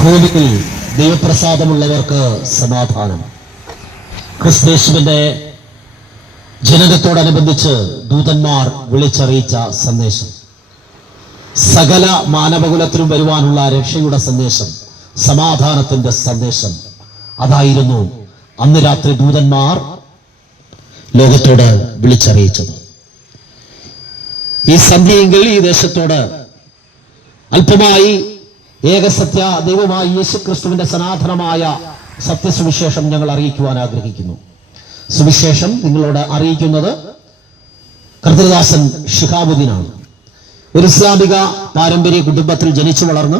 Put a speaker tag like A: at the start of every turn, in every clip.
A: ഭൂമിയിൽ ദൈവപ്രസാദമുള്ളവർക്ക് സമാധാനം. ക്രിസ്തേശുവിന്റെ ജനനത്തോടനുബന്ധിച്ച് ദൂതന്മാർ വിളിച്ചറിയിച്ച സന്ദേശം. സകല മാനവകുലത്തിനും വരുവാനുള്ള രക്ഷയുടെ സന്ദേശം സമാധാനത്തിന്റെ സന്ദേശം അതായിരുന്നു അന്ന് രാത്രി ദൂതന്മാർ ലോകത്തോട് വിളിച്ചറിയിച്ചത്. ഈ സന്ധ്യയെങ്കിൽ ഈ ദേശത്തോട് അല്പമായി ഏകസത്യ ദൈവമായ യേശുക്രിസ്തുവിന്റെ സനാതനമായ സത്യസുവിശേഷം ഞങ്ങൾ അറിയിക്കുവാൻ ആഗ്രഹിക്കുന്നു. സുവിശേഷം നിങ്ങളോട് അറിയിക്കുന്നത് കർത്തൃദാസൻ ഷിഹാബുദ്ദീനാണ് ഒരു ഇസ്ലാമിക പാരമ്പര്യ കുടുംബത്തിൽ ജനിച്ചു വളർന്ന്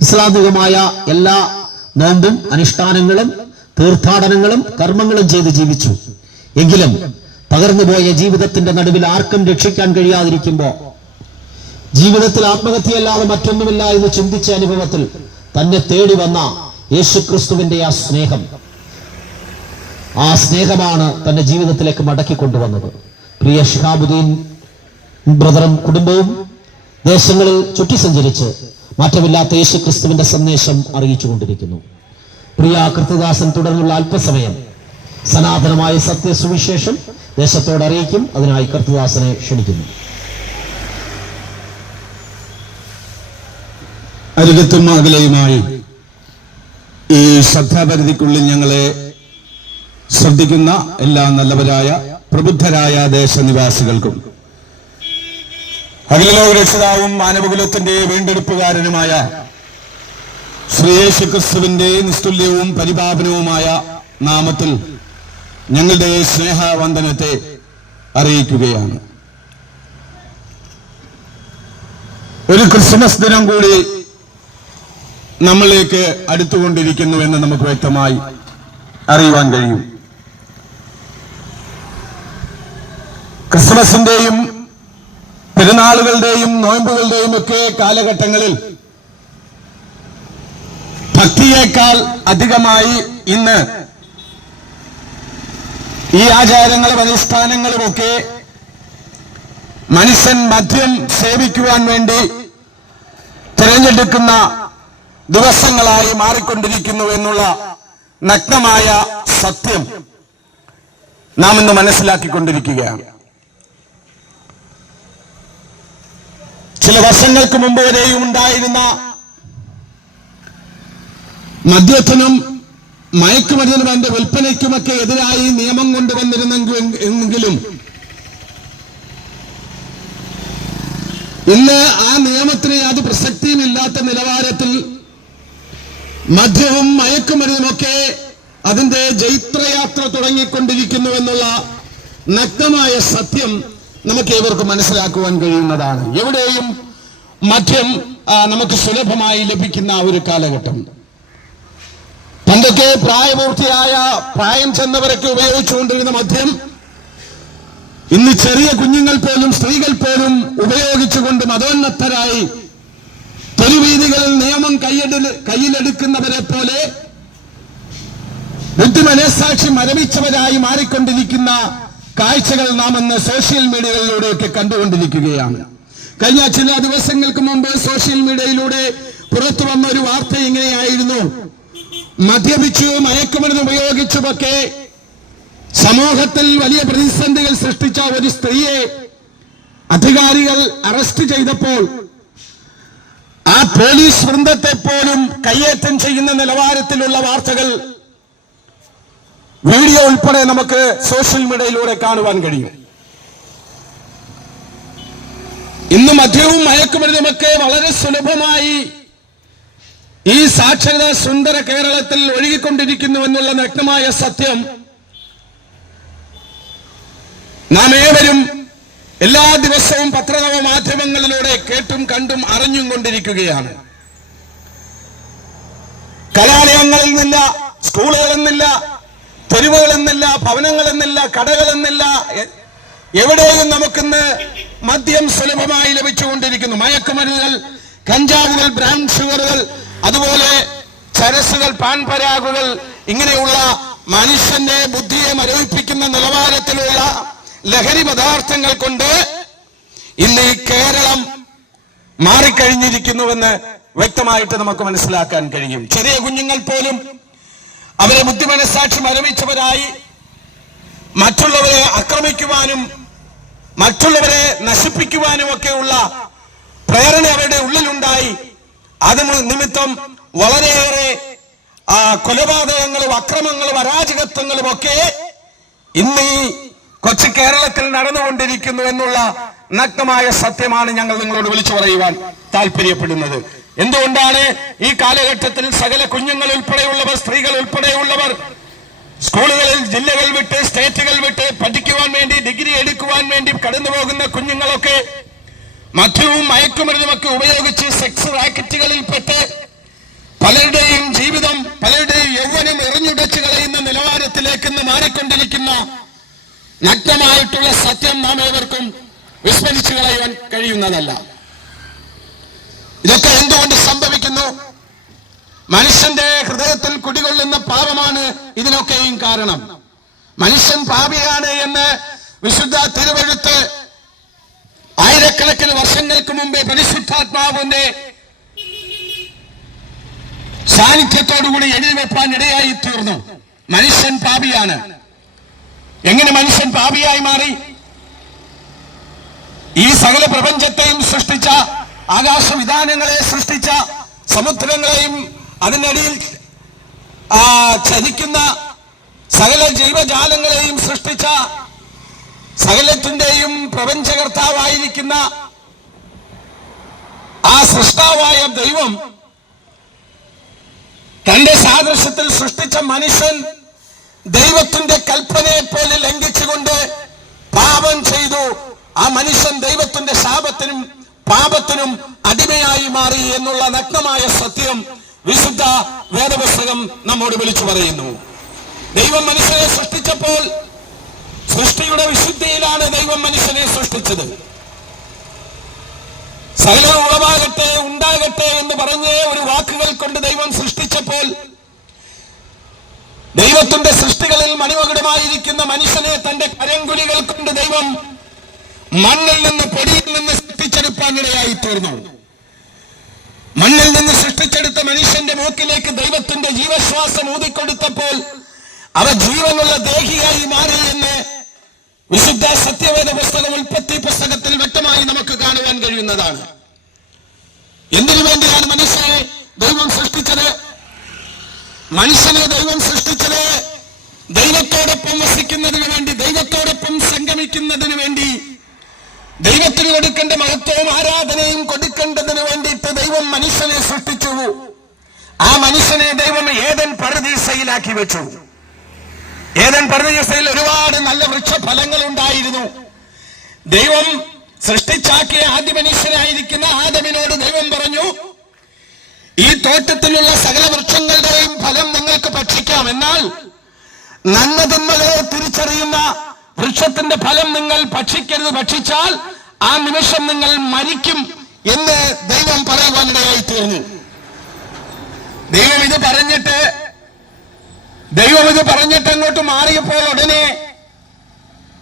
A: ഇസ്ലാമികമായ എല്ലാ നോമ്പും അനുഷ്ഠാനങ്ങളും തീർത്ഥാടനങ്ങളും കർമ്മങ്ങളും ചെയ്ത് ജീവിച്ചു. എങ്കിലും പകർന്നുപോയ ജീവിതത്തിന്റെ നടുവിൽ ആർക്കും രക്ഷിക്കാൻ കഴിയാതിരിക്കുമ്പോ ജീവിതത്തിൽ ആത്മഹത്യയല്ലാതെ മറ്റൊന്നുമില്ല എന്ന് ചിന്തിച്ച അനുഭവത്തിൽ തന്നെ തേടി വന്ന യേശുക്രിസ്തുവിന്റെ ആ സ്നേഹം. ആ സ്നേഹമാണ് തന്റെ ജീവിതത്തിലേക്ക് മടക്കി കൊണ്ടുവന്നത്. പ്രിയ ഷിഹാബുദ്ദീൻ ബ്രദറും കുടുംബവും ദേശങ്ങളിൽ ചുറ്റി സഞ്ചരിച്ച് മാറ്റമില്ലാത്ത യേശു ക്രിസ്തുവിന്റെ സന്ദേശം അറിയിച്ചു കൊണ്ടിരിക്കുന്നു. പ്രിയ കൃത്യദാസൻ തുടർന്നുള്ള അല്പസമയം സനാതനമായ സത്യസുവിശേഷം ദേശത്തോട് അറിയിക്കും. അതിനായി കൃത്യദാസനെ ക്ഷണിക്കുന്നു.
B: അരികത്തും അകലെയുമായി ഈ ശ്രദ്ധാപരിധിക്കുള്ളിൽ ഞങ്ങളെ ശ്രദ്ധിക്കുന്ന എല്ലാ നല്ലവരായ പ്രബുദ്ധരായ ദേശനിവാസികൾക്കും അഖിലലോക രക്ഷിതാവും മാനവകുലത്തിന്റെ വീണ്ടെടുപ്പുകാരനുമായ ശ്രീ ശ്രീയേശു ക്രിസ്തുവിന്റെ നിസ്തുല്യവും പരിപാപനവുമായ നാമത്തിൽ ഞങ്ങളുടെ സ്നേഹവന്ദനത്തെ അറിയിക്കുകയാണ്. ഒരു ക്രിസ്മസ് ദിനം കൂടി നമ്മളിലേക്ക് അടുത്തുകൊണ്ടിരിക്കുന്നു എന്ന് നമുക്ക് വ്യക്തമായി അറിയുവാൻ കഴിയും. ക്രിസ്മസിന്റെയും പെരുന്നാളുകളുടെയും നോയമ്പുകളുടെയും ഒക്കെ കാലഘട്ടങ്ങളിൽ ഭക്തിയേക്കാൾ അധികമായി ഇന്ന് ഈ ആചാരങ്ങളും അനുഷ്ഠാനങ്ങളുമൊക്കെ മനുഷ്യൻ മദ്യം സേവിക്കുവാൻ വേണ്ടി തിരഞ്ഞെടുക്കുന്ന ദിവസങ്ങളായി മാറിക്കൊണ്ടിരിക്കുന്നു എന്നുള്ള നഗ്നമായ സത്യം നാം ഇന്ന് മനസ്സിലാക്കിക്കൊണ്ടിരിക്കുകയാണ്. ചില വർഷങ്ങൾക്ക് മുമ്പ് വരെയും ഉണ്ടായിരുന്ന മദ്യത്തിനും മയക്കുമരുന്നിനും അതിന്റെ വിൽപ്പനയ്ക്കുമൊക്കെ എതിരായി നിയമം കൊണ്ടുവന്നിരുന്നെങ്കിലും ഇന്ന് ആ നിയമത്തിന് അത് പ്രസക്തിയും ഇല്ലാത്ത നിലവാരത്തിൽ മദ്യവും മയക്കുമരുന്നുമൊക്കെ അതിന്റെ ജൈത്രയാത്ര തുടങ്ങിക്കൊണ്ടിരിക്കുന്നു എന്നുള്ള നഗ്നമായ സത്യം നമുക്ക് ഏവർക്കും മനസ്സിലാക്കുവാൻ കഴിയുന്നതാണ്. എവിടെയും മദ്യം നമുക്ക് സുലഭമായി ലഭിക്കുന്ന ഒരു കാലഘട്ടം. പണ്ടൊക്കെ പ്രായപൂർത്തിയായ പ്രായം ചെന്നവരൊക്കെ ഉപയോഗിച്ചുകൊണ്ടിരുന്ന മദ്യം ഇന്ന് ചെറിയ കുഞ്ഞുങ്ങൾ പോലും സ്ത്രീകൾ പോലും ഉപയോഗിച്ചുകൊണ്ട് മതോന്നത്തരായി തെരുവീതികളിൽ നിയമം കയ്യെടു കയ്യിലെടുക്കുന്നവരെ പോലെ ബുദ്ധിമനസാക്ഷി മരവിച്ചവരായി മാറിക്കൊണ്ടിരിക്കുന്ന കാഴ്ചകൾ നാം ഇന്ന് സോഷ്യൽ മീഡിയകളിലൂടെയൊക്കെ കണ്ടുകൊണ്ടിരിക്കുകയാണ്. കഴിഞ്ഞ ചില ദിവസങ്ങൾക്ക് മുമ്പ് സോഷ്യൽ മീഡിയയിലൂടെ പുറത്തു വന്ന ഒരു വാർത്ത ഇങ്ങനെയായിരുന്നു. മദ്യപിച്ചു മയക്കുമരുന്ന് ഉപയോഗിച്ചുമൊക്കെ സമൂഹത്തിൽ വലിയ പ്രതിസന്ധികൾ സൃഷ്ടിച്ച ഒരു സ്ത്രീയെ അധികാരികൾ അറസ്റ്റ് ചെയ്തപ്പോൾ ആ പോലീസ് വൃന്ദത്തെ പോലും കയ്യേറ്റം ചെയ്യുന്ന നിലവാരത്തിലുള്ള വാർത്തകൾ വീഡിയോ ഉൾപ്പെടെ നമുക്ക് സോഷ്യൽ മീഡിയയിലൂടെ കാണുവാൻ കഴിയും. ഇന്ന് മദ്യവും മയക്കുമരുന്നുമൊക്കെ വളരെ സുലഭമായി ഈ സാക്ഷരത സുന്ദര കേരളത്തിൽ ഒഴുകിക്കൊണ്ടിരിക്കുന്നു എന്നുള്ള നഗ്നമായ സത്യം നാം ഏവരും എല്ലാ ദിവസവും പത്രനവ മാധ്യമങ്ങളിലൂടെ കേട്ടും കണ്ടും അറിഞ്ഞും കൊണ്ടിരിക്കുകയാണ്. കലാലയങ്ങളിൽ നിന്നില്ല ഭവനങ്ങളിൽ നിന്നില്ല കടകളിൽ നിന്നില്ല എവിടെയും നമുക്കിന്ന് മദ്യം സുലഭമായി ലഭിച്ചുകൊണ്ടിരിക്കുന്നു. മയക്കുമരുന്നുകൾ കഞ്ചാവുകൾ ബ്രൗൺ ഷുഗറുകൾ അതുപോലെ ചരസുകൾ പാൻപരാഗുകൾ ഇങ്ങനെയുള്ള മനുഷ്യന്റെ ബുദ്ധിയെ മരവിപ്പിക്കുന്ന നിലവാരത്തിലുള്ള ലഹരി പദാർത്ഥങ്ങൾ കൊണ്ട് ഇന്ന് ഈ കേരളം മാറിക്കഴിഞ്ഞിരിക്കുന്നുവെന്ന് വ്യക്തമായിട്ട് നമുക്ക് മനസ്സിലാക്കാൻ കഴിയും. ചെറിയ കുഞ്ഞുങ്ങൾ പോലും അവരെ ബുദ്ധിമനസാക്ഷി മരവിച്ചവരായി മറ്റുള്ളവരെ ആക്രമിക്കുവാനും മറ്റുള്ളവരെ നശിപ്പിക്കുവാനും ഒക്കെയുള്ള പ്രേരണ അവരുടെ ഉള്ളിലുണ്ടായി. അത് നിമിത്തം വളരെയേറെ കൊലപാതകങ്ങളും അക്രമങ്ങളും അരാജകത്വങ്ങളും ഒക്കെ ഇന്ന് ഈ കൊച്ചു കേരളത്തിൽ നടന്നുകൊണ്ടിരിക്കുന്നു എന്നുള്ള നഗ്നമായ സത്യമാണ് ഞങ്ങൾ നിങ്ങളോട് വിളിച്ചു പറയുവാൻ താല്പര്യപ്പെടുന്നത്. എന്തുകൊണ്ടാണ് ഈ കാലഘട്ടത്തിൽ സകല കുഞ്ഞുങ്ങൾ ഉൾപ്പെടെയുള്ളവർ സ്ത്രീകൾ ഉൾപ്പെടെയുള്ളവർ സ്കൂളുകളിൽ ജില്ലകൾ വിട്ട് സ്റ്റേറ്റുകൾ വിട്ട് പഠിക്കുവാൻ വേണ്ടി ഡിഗ്രി എടുക്കുവാൻ വേണ്ടി കടന്നു പോകുന്ന കുഞ്ഞുങ്ങളൊക്കെ മദ്യവും മയക്കുമരുന്നുമൊക്കെ ഉപയോഗിച്ച് സെക്സ് റാക്കറ്റുകളിൽ പെട്ട് പലരുടെയും ജീവിതം പലരുടെയും യൗവനം എറിഞ്ഞുടച്ചു കളയുന്ന നിലവാരത്തിലേക്ക് മാറിക്കൊണ്ടിരിക്കുന്ന നഗ്നമായിട്ടുള്ള സത്യം നാം ഏവർക്കും വിസ്മരിച്ചു കളയുവാൻ കഴിയുന്നതല്ല. ഇതൊക്കെ എന്തുകൊണ്ട് സംഭവിക്കുന്നു? മനുഷ്യന്റെ ഹൃദയത്തിൽ കുടികൊള്ളുന്ന പാപമാണ് ഇതിനൊക്കെയും കാരണം. മനുഷ്യൻ പാപിയാണ് എന്ന് വിശുദ്ധ തിരുവഴുത്ത് ആയിരക്കണക്കിന് വർഷങ്ങൾക്ക് മുമ്പേ പരിശുദ്ധാത്മാവിന്റെ സാന്നിധ്യത്തോടുകൂടി എഴുതി വെപ്പാൻ ഇടയായി തീർന്നു മനുഷ്യൻ പാപിയാണ്. എങ്ങനെ മനുഷ്യൻ പാപിയായി മാറി? ഈ സകല പ്രപഞ്ചത്തെയും സൃഷ്ടിച്ച ആകാശവിധാനങ്ങളെ സൃഷ്ടിച്ച സമുദ്രങ്ങളെയും അതിനടിയിൽ ചലിക്കുന്ന സകല ജൈവജാലങ്ങളെയും സൃഷ്ടിച്ച സകലത്തിന്റെയും പ്രപഞ്ചകർത്താവായിരിക്കുന്ന ആ സൃഷ്ടാവായ ദൈവം തന്റെ സാദൃശ്യത്തിൽ സൃഷ്ടിച്ച മനുഷ്യൻ ദൈവത്തിന്റെ കൽപ്പനയെ പോലെ ലംഘിച്ചുകൊണ്ട് പാപം ചെയ്തു. ആ മനുഷ്യൻ ദൈവത്തിന്റെ ശാപത്തിനും പാപത്തിനും അടിമയായി മാറി എന്നുള്ള നഗ്നമായ സത്യം വിശുദ്ധ വേദപുസ്തകം നമ്മോട് വിളിച്ചു പറയുന്നു. ദൈവം മനുഷ്യനെ സൃഷ്ടിച്ചപ്പോൾ സൃഷ്ടിയുടെ വിശുദ്ധിയിലാണ് ദൈവം മനുഷ്യനെ സൃഷ്ടിച്ചത്. സകലം ഉളവാകട്ടെ ഉണ്ടാകട്ടെ എന്ന് പറഞ്ഞ് ഒരു വാക്കുകൾ കൊണ്ട് ദൈവം സൃഷ്ടിച്ചപ്പോൾ ദൈവത്തിന്റെ സൃഷ്ടികളിൽ മണിമകുടമായിരിക്കുന്ന മനുഷ്യനെ തന്റെ കരങ്കുലികൾ കൊണ്ട് ദൈവം മണ്ണിൽ നിന്ന് പൊടിയിൽ നിന്ന് സൃഷ്ടിച്ചെടുപ്പാൻ ഇടയായി തീർന്നു മണ്ണിൽ നിന്ന് സൃഷ്ടിച്ചെടുത്ത മനുഷ്യന്റെ മൂക്കിലേക്ക് ദൈവത്തിന്റെ ജീവശ്വാസം ഊതിക്കൊടുത്തപ്പോൾ അവ ജീവനുള്ള ദേഹിയായി മാറി എന്ന് വിശുദ്ധ സത്യവേദ പുസ്തകം ഉൽപ്പത്തി പുസ്തകത്തിൽ വ്യക്തമായി നമുക്ക് കാണുവാൻ കഴിയുന്നതാണ്. എന്തിനു വേണ്ടിയാണ് മനുഷ്യനെ ദൈവം സൃഷ്ടിച്ചത്? മനുഷ്യനെ ദൈവം സൃഷ്ടിച്ചത് ദൈവത്തോടൊപ്പം വസിക്കുന്നതിന് വേണ്ടി ദൈവത്തോടൊപ്പം സംഗമിക്കുന്നതിന് വേണ്ടി. ദൈവത്തിന് കൊടുക്കേണ്ട മഹത്വവും ആരാധനയും കൊടുക്കേണ്ടതിന് വേണ്ടിയിട്ട് ദൈവം മനുഷ്യനെ സൃഷ്ടിച്ചു. ആ മനുഷ്യനെ ദൈവം ഏതൻ പരദീസയിലാക്കി വെച്ചു. ഏതൻ പരദീസയിൽ ഒരുപാട് നല്ല വൃക്ഷഫലങ്ങൾ ഉണ്ടായിരുന്നു ദൈവം സൃഷ്ടിച്ചാക്കിയ ആദ്യ മനുഷ്യനായിരിക്കുന്ന ആദമിനോട് ദൈവം പറഞ്ഞു ഈ തോട്ടത്തിലുള്ള സകല വൃക്ഷങ്ങളുടെയും ഫലം നിങ്ങൾക്ക് ഭക്ഷിക്കാം. എന്നാൽ നന്മതിന്മകളെ തിരിച്ചറിയുന്ന വൃക്ഷത്തിന്റെ ഫലം നിങ്ങൾ ഭക്ഷിക്കരുത്. ഭക്ഷിച്ചാൽ ആ നിമിഷം നിങ്ങൾ മരിക്കും എന്ന് ദൈവം പറയുവാനിടയായി തീർന്നു ദൈവം ഇത് പറഞ്ഞിട്ട് ദൈവം ഇത് പറഞ്ഞിട്ട് അങ്ങോട്ട് മാറിയപ്പോൾ ഉടനെ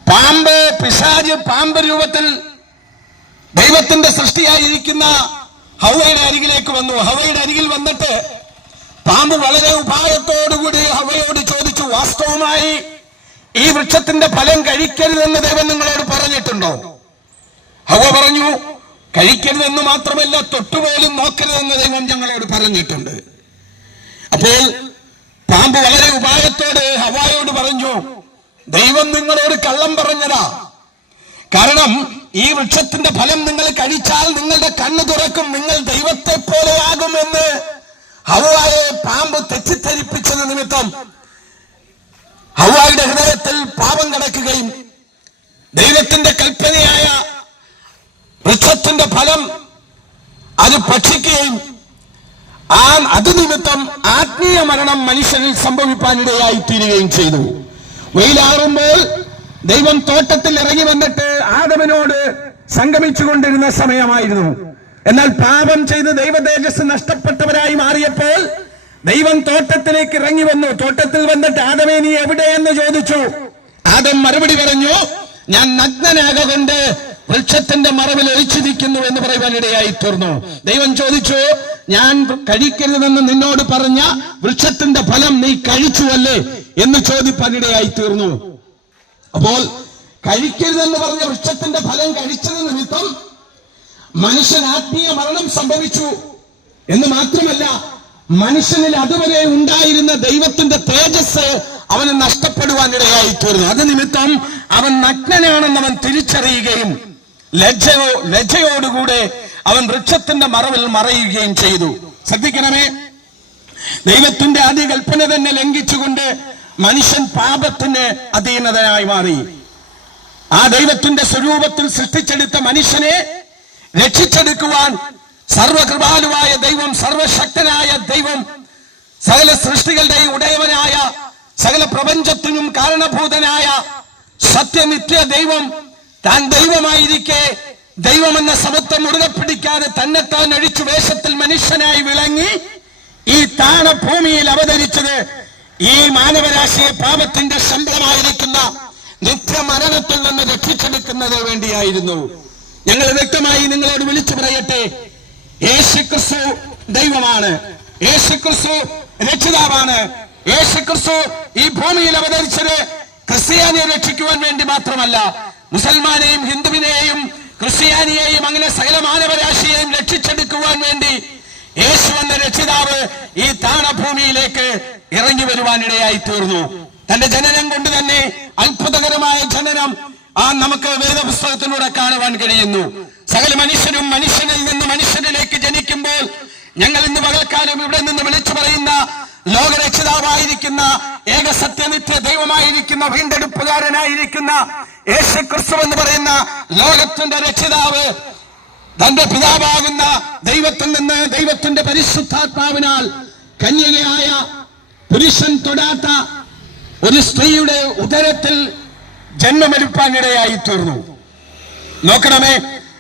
B: പാമ്പ് പിശാജ് പാമ്പ് രൂപത്തിൽ ദൈവത്തിന്റെ സൃഷ്ടിയായിരിക്കുന്ന ഹവയുടെ അരികിലേക്ക് വന്നു. ഹവയുടെ അരികിൽ വന്നിട്ട് പാമ്പ് വളരെ ഉപായത്തോടുകൂടി ഹവയോട് ചോദിച്ചു വാസ്തവമായി ഈ വൃക്ഷത്തിന്റെ ഫലം കഴിക്കരുതെന്ന് ദൈവം നിങ്ങളോട് പറഞ്ഞിട്ടുണ്ടോ? ഹവ പറഞ്ഞു കഴിക്കരുതെന്ന് മാത്രമല്ല തൊട്ടുപോലും നോക്കരുതെന്ന് ദൈവം ഞങ്ങളോട് പറഞ്ഞിട്ടുണ്ട്. അപ്പോൾ പാമ്പ് വളരെ ഉപായത്തോട് ഹവായോട് പറഞ്ഞു ദൈവം നിങ്ങളോട് കള്ളം പറഞ്ഞതാ. കാരണം ഈ വൃക്ഷത്തിന്റെ ഫലം നിങ്ങൾ കഴിച്ചാൽ നിങ്ങളുടെ കണ്ണു തുറക്കും നിങ്ങൾ ദൈവത്തെ പോലെയാകുമെന്ന് ഹവായെ പാമ്പ് തെറ്റിദ്ധരിപ്പിച്ചത് നിമിത്തം ഹവായുടെ ഹൃദയത്തിൽ പാപം കിടക്കുകയും ദൈവത്തിന്റെ കൽപ്പനയായ വൃക്ഷത്തിന്റെ ഫലം അത് ഭക്ഷിക്കുകയും ആ അത് നിമിത്തം ആത്മീയ മരണം മനുഷ്യനിൽ സംഭവിപ്പാനിടയായി തീരുകയും ചെയ്തു. വെയിലാറുമ്പോൾ ദൈവം തോട്ടത്തിൽ ഇറങ്ങി വന്നിട്ട് ആദമനോട് സംഗമിച്ചു കൊണ്ടിരുന്ന സമയമായിരുന്നു. എന്നാൽ പാപം ചെയ്ത് ദൈവ തേജസ് നഷ്ടപ്പെട്ടവരായി മാറിയപ്പോൾ ദൈവം തോട്ടത്തിലേക്ക് ഇറങ്ങി വന്നു. തോട്ടത്തിൽ വന്നിട്ട് ആദമേ നീ എവിടെയെന്ന് ചോദിച്ചു. ആദം മറുപടി പറഞ്ഞു ഞാൻ നഗ്നനാകൊണ്ട് വൃക്ഷത്തിന്റെ മറവിൽ ഒളിച്ചിരിക്കുന്നു എന്ന് പറയുവാൻ ഇടയായി തീർന്നു ദൈവം ചോദിച്ചു ഞാൻ കഴിക്കരുതെന്ന് നിന്നോട് പറഞ്ഞ വൃക്ഷത്തിന്റെ ഫലം നീ കഴിച്ചുവല്ലേ? എന്ന് ചോദിപ്പാനിടയായി തീർന്നു അപ്പോൾ കഴിക്കരുതെന്ന് പറഞ്ഞ വൃക്ഷത്തിന്റെ ഫലം കഴിച്ചത് നിമിത്തം മനുഷ്യൻ ആത്മീയ മരണം സംഭവിച്ചു. എന്ന് മാത്രമല്ല മനുഷ്യനിൽ അതുവരെ ഉണ്ടായിരുന്ന ദൈവത്തിന്റെ തേജസ് അവന് നഷ്ടപ്പെടുവാനിടയായി തീർന്നു അത് നിമിത്തം അവൻ നഗ്നനാണെന്ന് അവൻ തിരിച്ചറിയുകയും ലജ്ജയോ ലജ്ജയോടുകൂടെ അവൻ വൃക്ഷത്തിന്റെ മറവിൽ മറയുകയും ചെയ്തു. ശ്രദ്ധിക്കണമേ ദൈവത്തിന്റെ ആദ്യ കൽപ്പന തന്നെ ലംഘിച്ചുകൊണ്ട് മനുഷ്യൻ പാപത്തിന് അധീനതനായി മാറി. ആ ദൈവത്തിന്റെ സ്വരൂപത്തിൽ സൃഷ്ടിച്ചെടുത്ത മനുഷ്യനെ രക്ഷിച്ചെടുക്കുവാൻ സർവകൃപാലുവായ ദൈവം സർവശക്തനായ ദൈവം സകല സൃഷ്ടികളുടെയും ഉടയവനായ സകല പ്രപഞ്ചത്തിനും കാരണഭൂതനായ സത്യനിത്യ ദൈവം താൻ ദൈവമായിരിക്കെ. ദൈവമെന്ന സമത്വം മുറുകെ പിടിക്കാതെ തന്നെത്താൻ അഴിച്ചു വേഷത്തിൽ മനുഷ്യനായി വിളങ്ങി ഈ താണ ഭൂമിയിൽ അവതരിച്ചത് ഈ മാനവരാശിയെ പാപത്തിന്റെ ശമ്പളമായിരിക്കുന്ന നിത്യമരണത്തിൽ നിന്ന് രക്ഷിച്ചെടുക്കുന്നതിന് വേണ്ടിയായിരുന്നു. ഞങ്ങൾ വ്യക്തമായി നിങ്ങളോട് വിളിച്ചു പറയട്ടെ. യേശുക്രിസ്തു ദൈവമാണ്. യേശുക്രിസ്തു രക്ഷിതാവാണ്. യേശുക്രിസ്തു ഈ ഭൂമിയിൽ അവതരിച്ചത് ക്രിസ്ത്യാനിയെ രക്ഷിക്കുവാൻ വേണ്ടി മാത്രമല്ല. മുസൽമാനെയും ഹിന്ദുവിനെയും ക്രിസ്ത്യാനിയെയും അങ്ങനെ സകല മാനവരാശിയെയും രക്ഷിച്ചെടുക്കുവാൻ വേണ്ടി യേശു എന്ന രക്ഷിതാവ് ഈ താണഭൂമിയിലേക്ക് ഇറങ്ങി വരുവാനിടയായി തീർന്നു. തന്റെ ജനനം കൊണ്ട് തന്നെ അത്ഭുതകരമായ ജനനം ആ നമുക്ക് വേദപുസ്തകത്തിലൂടെ കാണുവാൻ കഴിയുന്നു. സകല മനുഷ്യരും മനുഷ്യനിൽ നിന്ന് മനുഷ്യനിലേക്ക് ജനിക്കുമ്പോൾ ഞങ്ങൾ ഇന്ന് പകൽക്കാലം ഇവിടെ നിന്ന് വിളിച്ചു പറയുന്ന ലോകരക്ഷിതാവായിരിക്കുന്ന ഏക സത്യനിത്യ ദൈവമായിരിക്കുന്ന വീണ്ടെടുപ്പുകാരനായിരിക്കുന്ന യേശു ക്രിസ്തു എന്ന് പറയുന്ന ലോകത്തിന്റെ രക്ഷിതാവ് തന്റെ പിതാവാകുന്ന ദൈവത്തിൽ നിന്ന് ദൈവത്തിന്റെ പരിശുദ്ധാത്മാവിനാൽ കന്യകയായ പുരുഷൻ തൊടാത്ത ഒരു സ്ത്രീയുടെ ഉദരത്തിൽ ജന്മമെടുപ്പാനിടയായി തീർന്നു നോക്കണമേ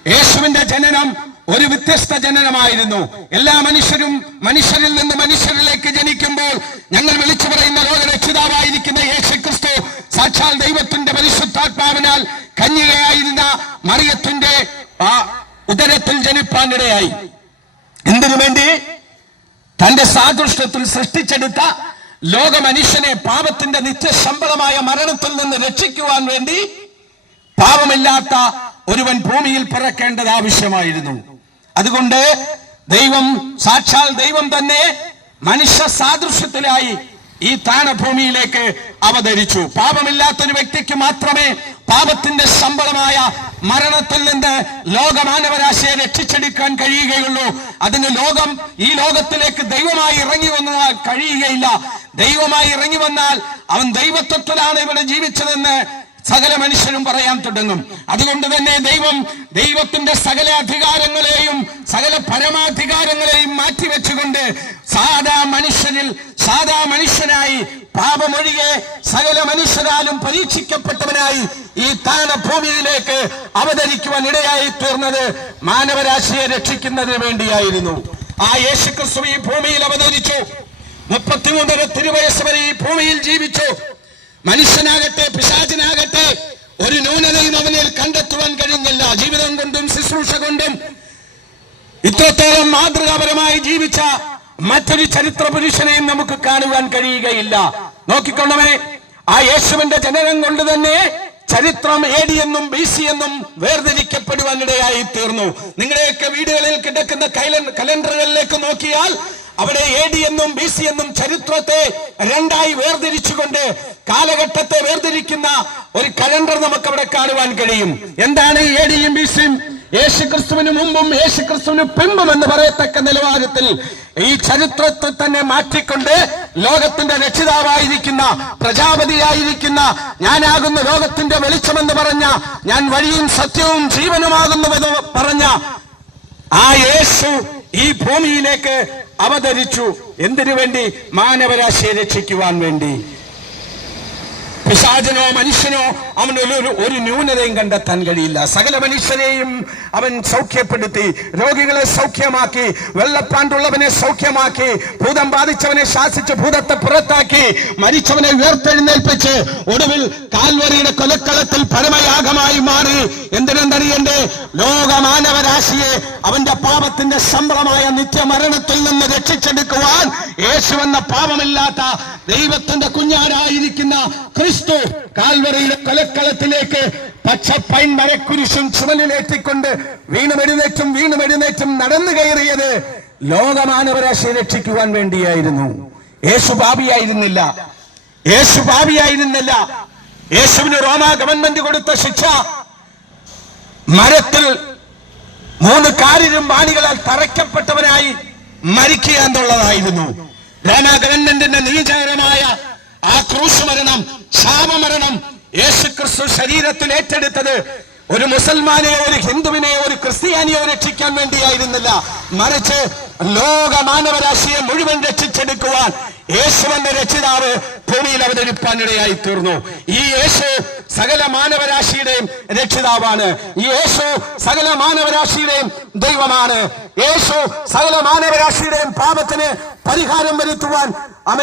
B: യേശുവിന്റെ ജനനം ഒരു വ്യത്യസ്ത ജനനമായിരുന്നു. എല്ലാ മനുഷ്യരും മനുഷ്യരിൽ നിന്ന് മനുഷ്യരിലേക്ക് ജനിക്കുമ്പോൾ ഞങ്ങൾ വിളിച്ചു പറയുന്ന ലോകരക്ഷിതാവായിരിക്കുന്ന യേശു ക്രിസ്തു സാക്ഷാൽ ദൈവത്തിന്റെ പരിശുദ്ധാത്മാവിനാൽ കന്യകയായിരുന്ന മറിയത്തിന്റെ ഉദരത്തിൽ ജനിപ്പാനിടയായി. എന്തിനു വേണ്ടി? തന്റെ സാദൃഷ്ടത്തിൽ സൃഷ്ടിച്ചെടുത്ത ലോക മനുഷ്യനെ പാപത്തിന്റെ നിത്യശമ്പളമായ മരണത്തിൽ നിന്ന് രക്ഷിക്കുവാൻ വേണ്ടി പാപമില്ലാത്ത ഒരുവൻ ഭൂമിയിൽ പിറക്കേണ്ടത് ആവശ്യമായിരുന്നു. അതുകൊണ്ട് ദൈവം സാക്ഷാൽ ദൈവം തന്നെ മനുഷ്യ സാദൃശ്യത്തിലായി ഈ താണഭൂമിയിലേക്ക് അവതരിച്ചു. പാപമില്ലാത്ത ഒരു വ്യക്തിക്ക് മാത്രമേ പാപത്തിന്റെ ശമ്പളമായ മരണത്തിൽ നിന്ന് ലോകമാനവരാശയെ രക്ഷിച്ചെടുക്കാൻ കഴിയുകയുള്ളൂ. അതിന് ലോകം ഈ ലോകത്തിലേക്ക് ദൈവമായി ഇറങ്ങി വന്നാൽ കഴിയുകയില്ല. ദൈവമായി ഇറങ്ങി വന്നാൽ അവൻ ദൈവത്വത്തിലാണ് ഇവിടെ ജീവിച്ചതെന്ന് സകല മനുഷ്യരും പറയാൻ തുടങ്ങും. അതുകൊണ്ട് തന്നെ ദൈവം ദൈവത്തിന്റെ സകല അധികാരങ്ങളെയും സകല പരമാധികാരങ്ങളെയും മാറ്റിവെച്ചുകൊണ്ട് സാധാ മനുഷ്യരിൽ സാധാ മനുഷ്യനായി പാപമൊഴികെ സകല മനുഷ്യരാലും പരീക്ഷിക്കപ്പെട്ടവനായി ഈ താനഭൂമിയിലേക്ക് അവതരിക്കുവാൻ ഇടയായി തീർന്നത് മാനവരാശിയെ രക്ഷിക്കുന്നതിന് വേണ്ടിയായിരുന്നു. ആ യേശുക്രിസ്തു ഈ ഭൂമിയിൽ അവതരിച്ചു. മുപ്പത്തിമൂന്നര തിരുവയസ് വരെ ഈ ഭൂമിയിൽ ജീവിച്ചു. മനുഷ്യനാകട്ടെ പിശാചിനാകട്ടെ ഒരു ന്യൂനതയും അവനിൽ കണ്ടെത്തുവാൻ കഴിഞ്ഞില്ല. ജീവിതം കൊണ്ടും ശുശ്രൂഷ കൊണ്ടും ഇത്രത്തോളം മാതൃകാപരമായി ജീവിച്ച മറ്റൊരു ചരിത്ര പുരുഷനെയും നമുക്ക് കാണുവാൻ കഴിയുകയില്ല. നോക്കിക്കൊള്ളമേ ആ യേശുവിന്റെ ജനനം കൊണ്ട് തന്നെ ചരിത്രം എ ഡി എന്നും ബി സി എന്നും വേർതിരിക്കപ്പെടുവാനിടയായി തീർന്നു നിങ്ങളുടെയൊക്കെ വീടുകളിൽ കിടക്കുന്ന കലണ്ടറുകളിലേക്ക് നോക്കിയാൽ അവിടെ എ ഡി എന്നും ബി സി എന്നും ചരിത്രത്തെ രണ്ടായി വേർതിരിച്ചുകൊണ്ട് കാലഘട്ടത്തെ വേർതിരിക്കുന്ന ഒരു കലണ്ടർ നമുക്ക് അവിടെ കാണുവാൻ കഴിയും. എന്താണ് എ ഡിയും ബി സിയും യേശുക്രിസ്തുവിന് മുമ്പും യേശുക്രിസ്തുവിന് പിമ്പും എന്ന് പറയത്തക്ക നിലവാരത്തിൽ ഈ ചരിത്രത്തെ തന്നെ മാറ്റിക്കൊണ്ട് ലോകത്തിന്റെ രക്ഷിതാവായിരിക്കുന്ന പ്രജാപതിയായിരിക്കുന്ന ഞാനാകുന്ന ലോകത്തിന്റെ വെളിച്ചമെന്ന് പറഞ്ഞ ഞാൻ വഴിയും സത്യവും ജീവനുമാകുന്നുവെന്ന് പറഞ്ഞ ആ യേശു ഈ ഭൂമിയിലേക്ക് അവതരിച്ചു. എന്തിനു വേണ്ടി? മാനവരാശിയെ രക്ഷിക്കുവാൻ വേണ്ടി. പിശാചനോ മനുഷ്യനോ അവന് ഒരു- ഒരു ഒരു ന്യൂനതയും കണ്ടെത്താൻ കഴിയില്ല. സകല മനുഷ്യരെയും അവൻ സൗഖ്യപ്പെടുത്തി രോഗികളെ സൗഖ്യമാക്കി വെള്ളപ്പാണ്ടുള്ളവനെ സൗഖ്യമാക്കി ഭൂതം ബാധിച്ചവനെ ശാസിച്ച് ഭൂതത്തെ പുറത്താക്കി മരിച്ചവനെ ഉയർത്തെഴുന്നേൽപ്പിച്ച് ഒടുവിൽ കാൽവരിയുടെ കൊലക്കളത്തിൽ പരമയാഗമായി മാറി. എന്തിനെന്തറിയണ്ടേ ലോകമാനവരാശിയെ അവന്റെ പാപത്തിന്റെ ശമ്പളമായ നിത്യമരണത്തിൽ നിന്ന് രക്ഷിച്ചെടുക്കുവാൻ യേശു എന്ന പാപമില്ലാത്ത ദൈവത്തിന്റെ കുഞ്ഞാരായിരിക്കുന്ന ക്രിസ്തു കാൽവറിയുടെ കൊലക്കളത്തിലേക്ക് പച്ച പൈൻ മരക്കുരിശും ചുമലിലേറ്റിക്കൊണ്ട് വീണുമെഴുന്നേറ്റും വീണുമെഴുന്നേറ്റും നടന്നു കയറിയത് ലോകമാനവരാശിയെ രക്ഷിക്കുവാൻ വേണ്ടിയായിരുന്നു. യേശു പാപിയായിരുന്നില്ല. യേശു പാപിയായിരുന്നില്ല. യേശുവിന് റോമ ഗവൺമെന്റ് കൊടുത്ത ശിക്ഷ. മരത്തിൽ മൂന്ന് കാരിലും വാണികളാൽ തറയ്ക്കപ്പെട്ടവനായി മരിക്കുക എന്നുള്ളതായിരുന്നു. റോമ ഗവൺമെന്റിന്റെ നീചകരമായ ആ ക്രൂശ് മരണം ശാപമരണം യേശുക്രിസ്തു ശരീരത്തിൽ ഏറ്റെടുത്തത് ഒരു മുസൽമാനെയോ ഒരു ഹിന്ദുവിനെയോ ഒരു ക്രിസ്ത്യാനിയോ രക്ഷിക്കാൻ വേണ്ടിയായിരുന്നില്ല. മറിച്ച് ലോക മാനവരാശിയെ മുഴുവൻ രക്ഷിച്ചെടുക്കുവാൻ യേശു എന്ന രക്ഷിതാവ് ഭൂമിയിൽ അവതരിപ്പാനിടയായി തീർന്നു. ഈ യേശു സകല മാനവരാശിയുടെയും രക്ഷിതാവാണ്. ഈ യേശു സകല മാനവരാശിയുടെയും ദൈവമാണ്. യേശു സകല മാനവരാശിയുടെയും പാപത്തിന് പരിഹാരം വരുത്തുവാൻ അമ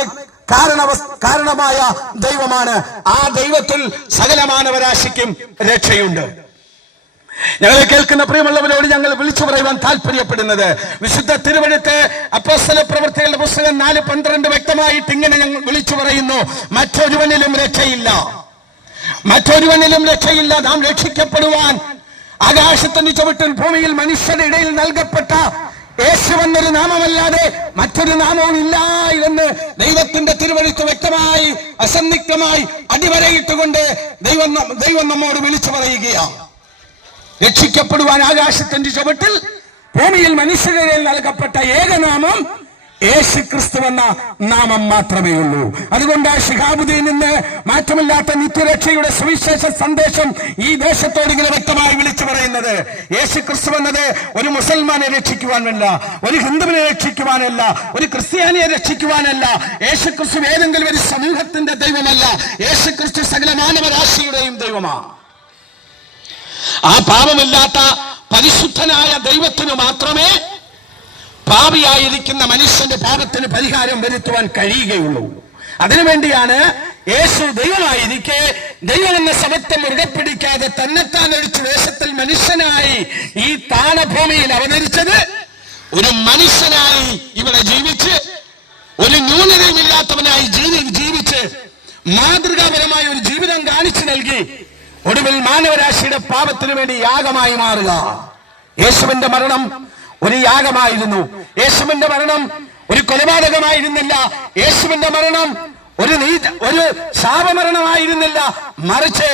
B: കാരണവ കാരണമായ ദൈവമാണ്. ആ ദൈവത്തിൽ സകല മാനവരാശിക്കും രക്ഷയുണ്ട്. ഞങ്ങളെ കേൾക്കുന്ന പ്രിയമുള്ളവരോട് ഞങ്ങൾ വിളിച്ചു പറയുവാൻ താല്പര്യപ്പെടുന്നത് വിശുദ്ധ തിരുവഴുത്ത് അപ്പോസ്തല പ്രവർത്തികളുടെ പുസ്തകം നാല് പന്ത്രണ്ട് വ്യക്തമായിട്ട് ഇങ്ങനെ ഞങ്ങൾ വിളിച്ചു പറയുന്നു. മറ്റൊരുവനിലും രക്ഷയില്ല. മറ്റൊരുവനിലും രക്ഷയില്ല. നാം രക്ഷിക്കപ്പെടുവാൻ ആകാശത്തിന്റെ ചുവട്ടിൽ ഭൂമിയിൽ മനുഷ്യരുടെ ഇടയിൽ നൽകപ്പെട്ട യേശു എന്നൊരു നാമമല്ലാതെ മറ്റൊരു നാമവും ഇല്ല എന്ന് ദൈവത്തിന്റെ തിരുവഴുത്ത് വ്യക്തമായി അസന്നിഗ്ധമായി അടിവരയിട്ടുകൊണ്ട് ദൈവം ദൈവം നമ്മോട് വിളിച്ചു പറയുകയാണ്. രക്ഷിക്കപ്പെടുവാൻ ആകാശത്തിന്റെ ചുവട്ടിൽ ഭൂമിയിൽ മനുഷ്യരെ നൽകപ്പെട്ട ഏകനാമം യേശു ക്രിസ്തു എന്ന നാമം മാത്രമേ ഉള്ളൂ. അതുകൊണ്ട് ഷിഹാബുദ്ദീൻ നിന്ന് മാറ്റമില്ലാത്ത നിത്യരക്ഷയുടെ സുവിശേഷ സന്ദേശം ഈ ദേശത്തോട് ഇങ്ങനെ വ്യക്തമായി വിളിച്ചു പറയുന്നത്. യേശു ക്രിസ്തു എന്നത് ഒരു മുസൽമാനെ രക്ഷിക്കുവാനല്ല ഒരു ഹിന്ദുവിനെ രക്ഷിക്കുവാനല്ല ഒരു ക്രിസ്ത്യാനിയെ രക്ഷിക്കുവാനല്ല. യേശു ക്രിസ്തു ഏതെങ്കിലും ഒരു സമൂഹത്തിന്റെ ദൈവമല്ല. യേശു ക്രിസ്തു സകല മാനവരാശിയുടെയും ദൈവമാണ് ആ പാപമില്ലാത്ത പരിശുദ്ധനായ ദൈവത്തിന് മാത്രമേ പാപിയായിരിക്കുന്ന മനുഷ്യന്റെ പാപത്തിന് പരിഹാരം വരുത്തുവാൻ കഴിയുകയുള്ളൂ. അതിനുവേണ്ടിയാണ് യേശു ദൈവമായിരിക്കെ ദൈവം എന്ന സമത്വം മുറുകെ പിടിക്കാതെ തന്നെത്താൻ ഒഴിച്ച് വേഷത്തിൽ മനുഷ്യനായി ഈ താണഭൂമിയിൽ അവതരിച്ചത്? ഒരു മനുഷ്യനായി ഇവിടെ ജീവിച്ച് ഒരു ന്യൂനതയുമില്ലാത്തവനായി ജീവി ജീവിച്ച് മാതൃകാപരമായ ഒരു ജീവിതം കാണിച്ചു നൽകി. ഒടുവിൽ മാനവരാശിയുടെ പാപത്തിനു വേണ്ടി യാഗമായി മാറുക. യേശുവിന്റെ മരണം ഒരു യാഗമായിരുന്നു. യേശുവിന്റെ മരണം ഒരു കൊലപാതകമായിരുന്നില്ല. യേശുവിന്റെ മരണം ഒരു നീ ഒരു ശാപമരണമായിരുന്നില്ല. മറിച്ച്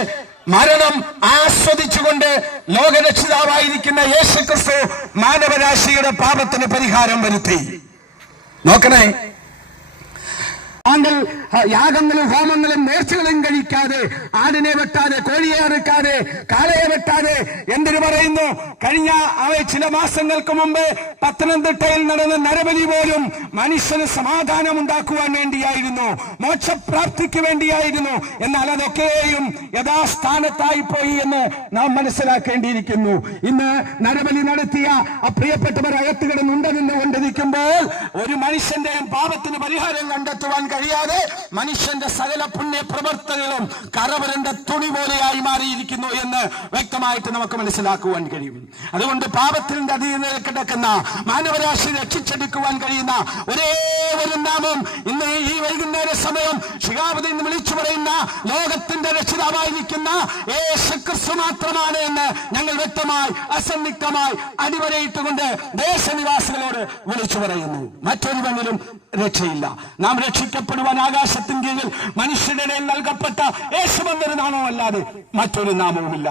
B: മരണം ആസ്വദിച്ചുകൊണ്ട് ലോകരക്ഷിതാവായിരിക്കുന്ന യേശു ക്രിസ്തു മാനവരാശിയുടെ പാപത്തിന് പരിഹാരം വരുത്തി. നോക്കണേ. താങ്കൾ യാഗങ്ങളും ഹോമങ്ങളും നേർച്ചകളും കഴിക്കാതെ ആടിനെ വെട്ടാതെ കോഴിയെ അറുക്കാതെ കാളയെ വെട്ടാതെ എന്തിനു പറയുന്നു? കഴിഞ്ഞ ചില മാസങ്ങൾക്ക് മുമ്പ് പത്തനംതിട്ടയിൽ നടന്ന നരബലി പോലും മനുഷ്യന് സമാധാനം ഉണ്ടാക്കുവാൻ വേണ്ടിയായിരുന്നു. മോക്ഷപ്രാപ്തിക്ക് വേണ്ടിയായിരുന്നു. എന്നാൽ അതൊക്കെയും യഥാസ്ഥാനത്തായി പോയി എന്ന് നാം മനസ്സിലാക്കേണ്ടിയിരിക്കുന്നു. ഇന്ന് നരബലി നടത്തിയ ആ പ്രിയപ്പെട്ടവർ അകത്ത് കിടന്നുണ്ട് നിന്ന് കൊണ്ടിരിക്കുമ്പോൾ ഒരു മനുഷ്യന്റെയും പാപത്തിന് പരിഹാരം കണ്ടെത്തുവാൻ കഴിയാതെ മനുഷ്യന്റെ സകല പുണ്യ പ്രവർത്തനങ്ങളും കറവരന്റെ തുണി പോലെയായി മാറിയിരിക്കുന്നു എന്ന് വ്യക്തമായിട്ട് നമുക്ക് മനസ്സിലാക്കുവാൻ കഴിയും. അതുകൊണ്ട് പാപത്തിന്റെ അധീനതയിൽ കിടക്കുന്ന മാനവരാശി രക്ഷിച്ചെടുക്കുവാൻ കഴിയുന്ന ഒരേ ഒരു നാമം ഇന്ന് ഈ വൈകുന്നേര സമയം ശിഖാപതി എന്ന് വിളിച്ചു പറയുന്ന ലോകത്തിന്റെ രക്ഷിതാവായിരിക്കുന്ന യേശു ക്രിസ്തു മാത്രമാണ് എന്ന് ഞങ്ങൾ വ്യക്തമായി അസന്നിഗ്ധമായി അടിവരയിട്ടുകൊണ്ട് ദേശനിവാസികളോട് വിളിച്ചു പറയുന്നു. മറ്റൊരുവനിലും രക്ഷയില്ല. നാം രക്ഷിക്കപ്പെടുവാൻ ആകാശത്തിൻ കീഴിൽ മനുഷ്യരുടെ നൽകപ്പെട്ട യേശു നാമം അല്ലാതെ മറ്റൊരു നാമവുമില്ല.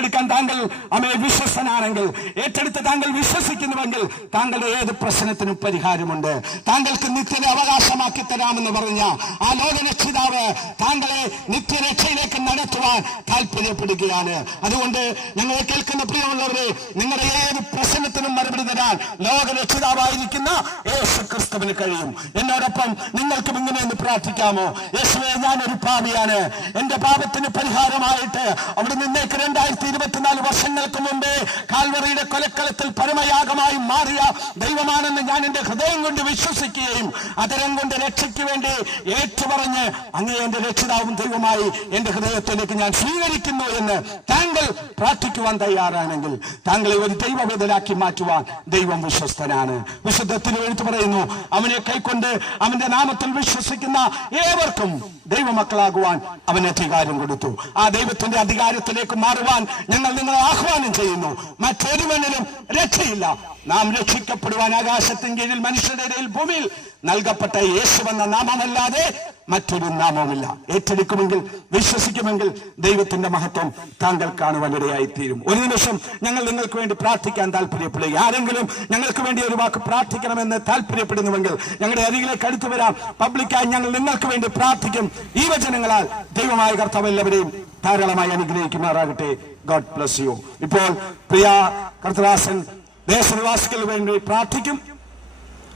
B: ഏറ്റെടുക്കാൻ താങ്കൾ അമേ വിശ്വസനാണെങ്കിൽ ഏറ്റെടുത്ത് താങ്കൾ വിശ്വസിക്കുന്നുവെങ്കിൽ താങ്കളുടെ ഏത് പ്രശ്നത്തിനും പരിഹാരമുണ്ട്. താങ്കൾക്ക് നിത്യത അവകാശമാക്കി തരാമെന്ന് പറഞ്ഞ ആ ലോകരക്ഷിതാവ് താങ്കളെ നിത്യരക്ഷയിലേക്ക് നടത്തുവാൻ താല്പര്യപ്പെടുകയാണ് അതുകൊണ്ട് ഞങ്ങളെ കേൾക്കുന്ന പ്രിയമുള്ളവരെ നിങ്ങളുടെ ഏത് പ്രശ്നത്തിനും മറുപടി തരാൻ ലോകരക്ഷിതാവായിരിക്കുന്ന യേശു ക്രിസ്തുവിന് കഴിയും. എന്നോടൊപ്പം നിങ്ങൾക്കും ഇങ്ങനെ എന്ന് പ്രാർത്ഥിക്കാമോ? യേശുവെ ഒരു പാപിയാണ്. എന്റെ പാപത്തിന് പരിഹാരമായിട്ട് അവിടെ നിന്നേക്ക് രണ്ടായിരത്തി ഇരുപത്തിനാല് വർഷങ്ങൾക്ക് മുമ്പേ കാൽവറിയുടെ കൊലക്കളത്തിൽ പരമയാഗമായി മാറിയ ദൈവമാണെന്ന് ഞാൻ എന്റെ ഹൃദയം കൊണ്ട് വിശ്വസിക്കുകയും അതരം കൊണ്ട് രക്ഷയ്ക്ക് വേണ്ടി ഏറ്റുപറഞ്ഞ് അങ്ങേ എന്റെ രക്ഷിതാവും ദൈവമായി എന്റെ ഹൃദയത്തിലേക്ക് ഞാൻ സ്വീകരിക്കുന്നു എന്ന് താങ്കൾ പ്രാർത്ഥിക്കുവാൻ തയ്യാറാണെങ്കിൽ താങ്കളെ ഒരു ദൈവവേദനാക്കി മാറ്റുവാൻ ദൈവം വിശ്വസ്തനാണ്. വിശുദ്ധത്തിന് എഴുത്തു പറയുന്നു അവനെ കൈക്കൊണ്ട് അവന്റെ നാമത്തിൽ വിശ്വസിക്കുന്ന ഏവർക്കും ദൈവമക്കളാകുവാൻ അവൻ അധികാരം കൊടുത്തു. ആ ദൈവത്തിന്റെ അധികാരത്തിലേക്ക് മാറുവാൻ ഞങ്ങൾ നിങ്ങളെ ആഹ്വാനം ചെയ്യുന്നു. മറ്റൊരുവനിലും രക്ഷയില്ല. നാം രക്ഷിക്കപ്പെടുവാൻ ആകാശത്തിൻ കീഴിൽ മനുഷ്യരുടെ ഇടയിൽ ഭൂമിയിൽ നൽകപ്പെട്ട യേശു എന്ന നാമമല്ലാതെ മറ്റൊരു നാമവുമില്ല. ഏറ്റെടുക്കുമെങ്കിൽ വിശ്വസിക്കുമെങ്കിൽ ദൈവത്തിന്റെ മഹത്വം താങ്കൾ കാണുവാനിടയായി തീരും ഒരു നിമിഷം ഞങ്ങൾ നിങ്ങൾക്ക് വേണ്ടി പ്രാർത്ഥിക്കാൻ താല്പര്യപ്പെടുക ആരെങ്കിലും ഞങ്ങൾക്ക് വേണ്ടി ഒരു വാക്ക് പ്രാർത്ഥിക്കണമെന്ന് താല്പര്യപ്പെടുന്നുവെങ്കിൽ ഞങ്ങളുടെ അരികിലേക്ക് അടുത്തു വരാം. പബ്ലിക്കായി ഞങ്ങൾ നിങ്ങൾക്ക് വേണ്ടി പ്രാർത്ഥിക്കും. ഈ വചനങ്ങളാൽ ദൈവമായ കർത്താവ് എല്ലാവരെയും ധാരാളമായി അനുഗ്രഹിക്കുമാറാകട്ടെ. ഗോഡ് ബ്ലസ് യു ഇപ്പോൾ പ്രിയ കർത്തദാസൻ ദേശനിവാസികൾ വേണ്ടി പ്രാർത്ഥിക്കും.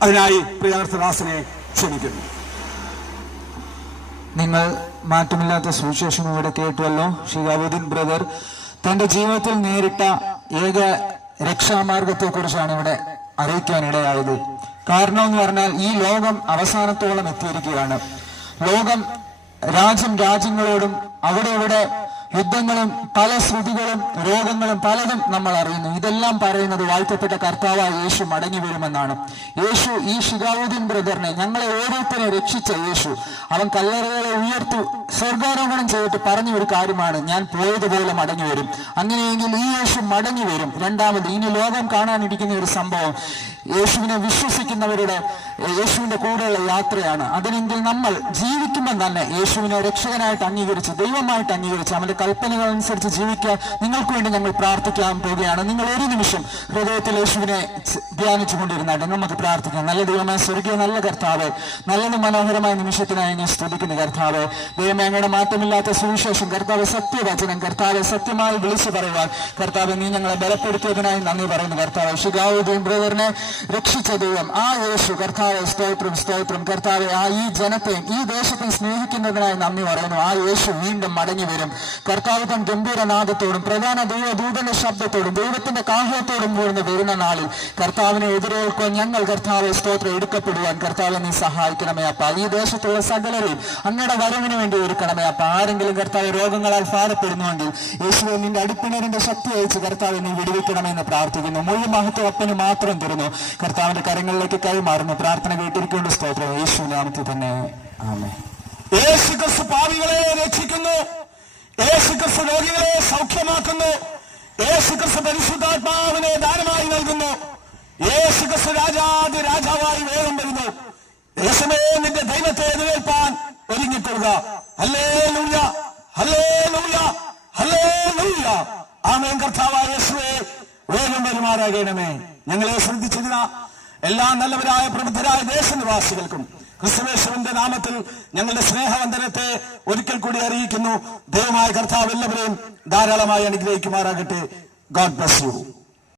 B: അതിനായി പ്രിയ കർത്തദാസനെ ക്ഷണിക്കുന്നു.
C: നിങ്ങൾ മാറ്റമില്ലാത്ത സുവിശേഷം ഇവിടെ കേട്ടുവല്ലോ. ഷിഹാബുദ്ദീൻ ബ്രദർ തന്റെ ജീവിതത്തിൽ നേരിട്ട ഏക രക്ഷാമാർഗത്തെ കുറിച്ചാണ് ഇവിടെ അറിയിക്കാനിടയായത്. കാരണം എന്ന് പറഞ്ഞാൽ ഈ ലോകം അവസാനത്തോളം എത്തിയിരിക്കുകയാണ്. ലോകം രാജ്യം രാജ്യങ്ങളോടും അവിടെ ഇവിടെ യുദ്ധങ്ങളും പല ശ്രുതികളും രോഗങ്ങളും പലതും നമ്മൾ അറിയുന്നു. ഇതെല്ലാം പറയുന്നത് വാഴ്ത്തപ്പെട്ട കർത്താവായ യേശു മടങ്ങി വരുമെന്നാണ്. യേശു ഈ ഷിഗാവുദ്ദീൻ ബ്രദറിനെ ഞങ്ങളെ ഓരോരുത്തരെ രക്ഷിച്ച യേശു. അവൻ കല്ലറകളെ ഉയർത്തു സ്വർഗാരോപണം ചെയ്തിട്ട് പറഞ്ഞ ഒരു കാര്യമാണ് ഞാൻ പോയതുപോലെ മടങ്ങി വരും. അങ്ങനെയെങ്കിൽ ഈ യേശു മടങ്ങി വരും. രണ്ടാമത് ഇനി ലോകം കാണാനിരിക്കുന്ന ഒരു സംഭവം. യേശുവിനെ വിശ്വസിക്കുന്നവരുടെ യേശുവിന്റെ കൂടെയുള്ള യാത്രയാണ്. അതിനെങ്കിൽ നമ്മൾ ജീവിക്കുമ്പോൾ തന്നെ യേശുവിനെ രക്ഷകനായിട്ട് അംഗീകരിച്ച് ദൈവമായിട്ട് അംഗീകരിച്ച് അവന്റെ കൽപ്പനകൾ അനുസരിച്ച് ജീവിക്കാൻ നിങ്ങൾക്ക് വേണ്ടി ഞങ്ങൾ പ്രാർത്ഥിക്കാൻ പോവുകയാണ്. നിങ്ങൾ ഒരു നിമിഷം ഹൃദയത്തിൽ യേശുവിനെ ധ്യാനിച്ചു കൊണ്ടിരുന്നായിട്ട് നമുക്ക് പ്രാർത്ഥിക്കാം. നല്ല ദൈവമായ സ്വർഗീയ നല്ല കർത്താവ് നല്ലതും മനോഹരമായ നിമിഷത്തിനായി ഞാൻ സ്തുതിക്കുന്ന കർത്താവ്. ദൈവമേ അങ്ങയുടെ മാറ്റമില്ലാത്ത സുവിശേഷം കർത്താവ് സത്യവചനം കർത്താവ് സത്യമായി വിളിച്ചു പറയുവാൻ. കർത്താവ് നീ ഞങ്ങളെ ബലപ്പെടുത്തിയതിനായി നന്ദി പറയുന്നു കർത്താവ്. ഷിഗാവുദ്ദീൻ ബ്രദറിനെ രക്ഷിച്ച ദൈവം ആ യേശു കർത്താവെ സ്തോത്രം സ്തോത്രം. കർത്താവെ ആ ഈ ജനത്തെയും ഈ ദേശത്തെ സ്നേഹിക്കുന്നതിനായി നന്ദി പറയുന്നു. ആ യേശു വീണ്ടും മടങ്ങി വരും. കർത്താവ് തൻ ഗംഭീരനാഥത്തോടും പ്രധാന ദൈവ ദൂതന്റെ ശബ്ദത്തോടും ദൈവത്തിന്റെ കാഹ്യത്തോടും കൂടുന്ന വരുന്ന നാളിൽ കർത്താവിനെ എതിരേൽക്കുവാൻ ഞങ്ങൾ കർത്താവെ സ്തോത്രം എടുക്കപ്പെടുവാൻ കർത്താവെ നീ സഹായിക്കണമേ അപ്പ. ഈ ദേശത്തുള്ള സകലരെയും അങ്ങയുടെ വരവിന് വേണ്ടി ഒരുക്കണമേ അപ്പ. ആരെങ്കിലും കർത്താവ് രോഗങ്ങളാൽ ഭാരപ്പെടുന്നുവെങ്കിൽ യേശുവെ നിന്റെ അടിപ്പിണറിന്റെ ശക്തി അയച്ച് കർത്താവ് നീ വിടുവിക്കണമെന്ന് പ്രാർത്ഥിക്കുന്നു. മുഴുവൻ മഹത്വം അപ്പന് മാത്രം തരുന്നു. കർത്താവിന്റെ കരങ്ങളിലേക്ക് കൈമാറുന്നു. പ്രാർത്ഥന കേട്ടിരിക്കൊണ്ട് സ്തോത്രം. യേശു നാമത്തിൽ തന്നെ.
B: യേശു ക്രിസ്തു പാവികളെ രക്ഷിക്കുന്നു. യേശു ക്രിസ്തു രോഗികളെ സൗഖ്യമാക്കുന്നു. യേശു ക്രിസ്തു പരിശുദ്ധാത്മാവിനെ ദാനമായി നൽകുന്നു. യേശു ക്രിസ്തു രാജാതി രാജാവായി വേഗം വരുന്നു. യേശുമേ നിന്റെ ദൈവത്തെ എതിരേൽപ്പാൻ ഒരുങ്ങിക്കൊള്ളുക. ഹല്ലേ ലൂയ ഹല്ലേ ലൂയ ഹല്ലേ ലൂയ ആമേൻ. കർത്താവായ യേശുവേ വേഗം പെരുമാറാകണമേ ഞങ്ങളെ ശ്രദ്ധിച്ചിരുന്ന എല്ലാ നല്ലവരായ പ്രബുദ്ധരായ ദേശനിവാസികൾക്കും ക്രിസ്തുവേശുവിന്റെ നാമത്തിൽ ഞങ്ങളുടെ സ്നേഹവന്ദനത്തെ ഒരിക്കൽ കൂടി അറിയിക്കുന്നു. ദൈവമായ കർത്താവ് എല്ലാവരെയും ധാരാളമായി അനുഗ്രഹിക്കുമാറാകട്ടെ. God bless you